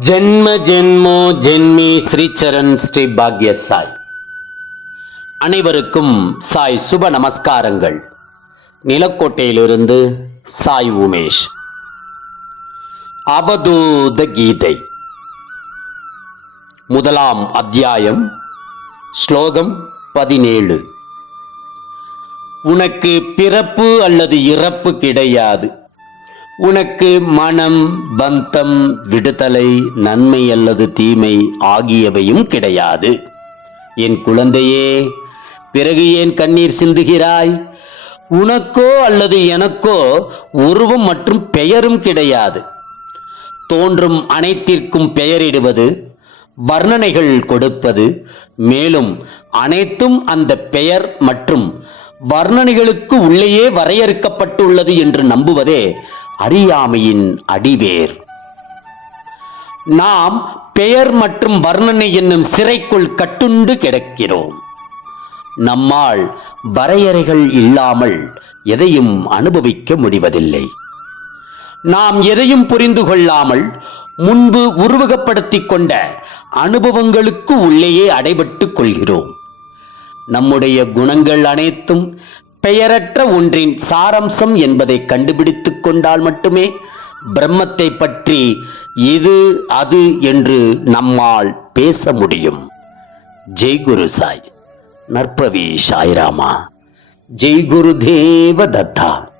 ஜென்ம ஜென்மோ ஜென்மி ஸ்ரீச்சரண் ஸ்ரீ பாக்ய சாய். அனைவருக்கும் சாய் சுப நமஸ்காரங்கள். நிலக்கோட்டையிலிருந்து சாய் உமேஷ். அவதூத கீதை. முதலாம் அத்தியாயம் ஸ்லோகம் பதினேழு. உனக்கு பிறப்பு அல்லது இறப்பு கிடையாது. உனக்கு மனம் பந்தம் விடுதலை நன்மை அல்லது தீமை ஆகியவையும் கிடையாது. என் குழந்தையே பிறகு ஏன் கண்ணீர் சிந்துகிறாய்? உனக்கோ அல்லது எனக்கோ உருவம் மற்றும் பெயரும் கிடையாது. தோன்றும் அனைத்திற்கும் பெயரிடுவது வர்ணனைகள் கொடுப்பது மேலும் அனைத்தும் அந்த பெயர் மற்றும் வர்ணனைகளுக்கு உள்ளேயே வரையறுக்கப்பட்டுள்ளது என்று நம்புவதே அறியாமையின் அடிவேர். நாம் பெயர் மற்றும் வர்ணனை என்னும் சிறைக்குள் கட்டுண்டு கிடக்கிறோம். நம்மால் வரையறைகள் இல்லாமல் எதையும் அனுபவிக்க முடிவதில்லை. நாம் எதையும் புரிந்து கொள்ளாமல் முன்பு உருவகப்படுத்திக் கொண்ட அனுபவங்களுக்கு உள்ளேயே அடைபட்டுக் கொள்கிறோம். நம்முடைய குணங்கள் அனைத்தும் பெயரற்ற ஒன்றின் சாரம்சம் என்பதை கண்டுபிடித்துக் கொண்டால் மட்டுமே பிரம்மத்தை பற்றி இது அது என்று நம்மால் பேச முடியும். ஜெய் குரு சாய். நற்பவி சாய்ராமா. ஜெய் குரு தேவ தத்தா